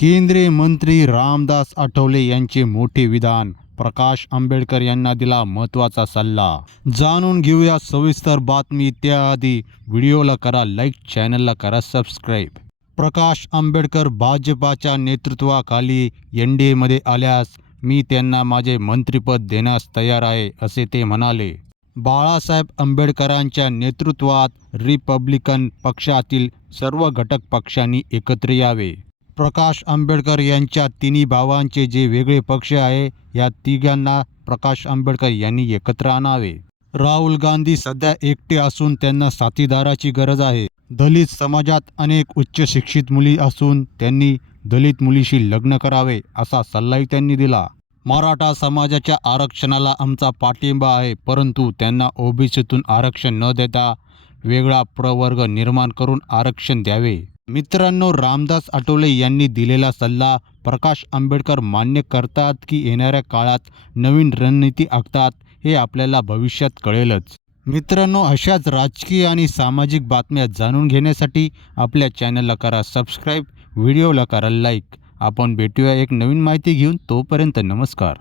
केंद्रीय मंत्री रामदास आठवले यांचे मोठे विधान. प्रकाश आंबेडकर यांना दिला महत्त्वाचा सल्ला. जाणून घेऊया सविस्तर बातमी त्याआधी व्हिडिओला करा लाईक चॅनलला करा सबस्क्राईब. प्रकाश आंबेडकर भाजपाच्या नेतृत्वाखाली एन डी एमध्ये आल्यास मी त्यांना माझे मंत्रिपद देण्यास तयार आहे असे ते म्हणाले. बाळासाहेब आंबेडकरांच्या नेतृत्वात रिपब्लिकन पक्षातील सर्व घटक पक्षांनी एकत्र यावे. प्रकाश आंबेडकर यांच्या तिन्ही भावांचे जे वेगळे पक्ष आहे या तिघांना प्रकाश आंबेडकर यांनी एकत्र आणावे. राहुल गांधी सध्या एकटे असून त्यांना साथीदाराची गरज आहे. दलित समाजात अनेक उच्च शिक्षित मुली असून त्यांनी दलित मुलीशी लग्न करावे असा सल्लाही त्यांनी दिला. मराठा समाजाच्या आरक्षणाला आमचा पाठिंबा आहे परंतु त्यांना ओबीसीतून आरक्षण न देता वेगळा प्रवर्ग निर्माण करून आरक्षण द्यावे. मित्रांनो रामदास आठवले यांनी दिलेला सल्ला प्रकाश आंबेडकर मान्य करतात की येणाऱ्या काळात नवीन रणनीती आखतात हे आपल्याला भविष्यात कळेलच. मित्रांनो अशाच राजकीय आणि सामाजिक बातम्या जाणून घेण्यासाठी आपल्या चॅनलला करा सबस्क्राईब व्हिडिओला करा लाईक. आपण भेटूया एक नवीन माहिती घेऊन तोपर्यंत नमस्कार.